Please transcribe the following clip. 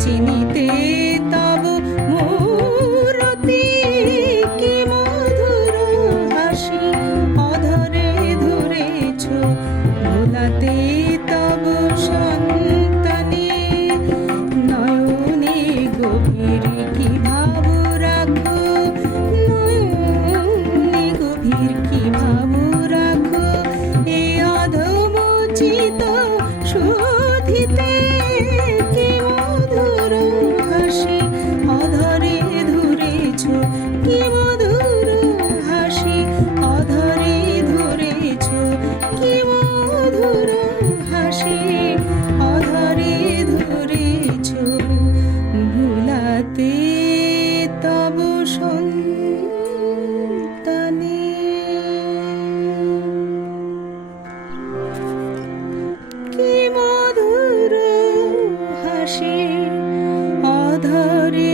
记你。অধরে